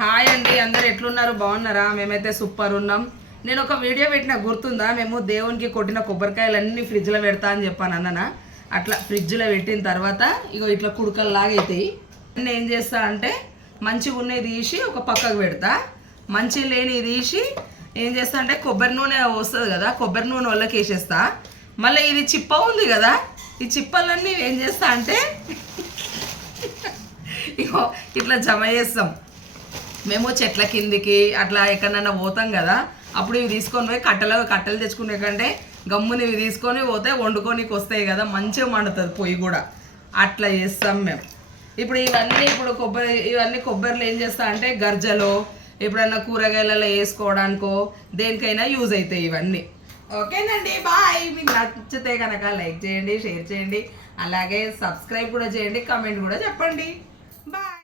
Hi అండి, అందరు ఎట్లున్నారు? బాగున్నారా? మేమైతే సూపర్ ఉన్నాం. నేను ఒక వీడియో పెట్టిన గుర్తుందా? మేము దేవునికి కొట్టిన కొబ్బరికాయలన్నీ ఫ్రిడ్జ్లో పెడతా అని చెప్పాను అన్ననా. అట్లా ఫ్రిడ్జ్లో పెట్టిన తర్వాత ఇగో ఇట్లా కుడుకల్లాగా అవుతాయి. నేను ఏం చేస్తా అంటే మంచిగా ఉన్నది తీసి ఒక పక్కకు పెడతా, మంచి లేని తీసి ఏం చేస్తా అంటే కొబ్బరి నూనె వస్తుంది కదా, కొబ్బరి నూనె వాళ్ళకి వేసేస్తా. మళ్ళీ ఇది చిప్ప ఉంది కదా, ఈ చిప్పలన్నీ ఏం చేస్తా అంటే ఇగో ఇట్లా జమ చేస్తాం. మేము చెట్ల కిందికి అట్లా ఎక్కడన్నా పోతాం కదా, అప్పుడు ఇవి తీసుకొని పోయి కట్టెలు తెచ్చుకునే కంటే గమ్ముని ఇవి తీసుకొని పోతే వండుకోనికి వస్తాయి కదా, మంచిగా మండుతుంది పొయ్యి కూడా. అట్లా చేస్తాం మేము. ఇప్పుడు ఇవన్నీ కొబ్బరిలో ఏం చేస్తా అంటే గర్జలో ఎప్పుడన్నా కూరగాయలలో వేసుకోవడానికో దేనికైనా యూజ్ అవుతాయి ఇవన్నీ. ఓకేనండి, బాయ్. మీకు నచ్చితే కనుక లైక్ చేయండి, షేర్ చేయండి, అలాగే సబ్స్క్రైబ్ కూడా చేయండి, కామెంట్ కూడా చెప్పండి. బాయ్.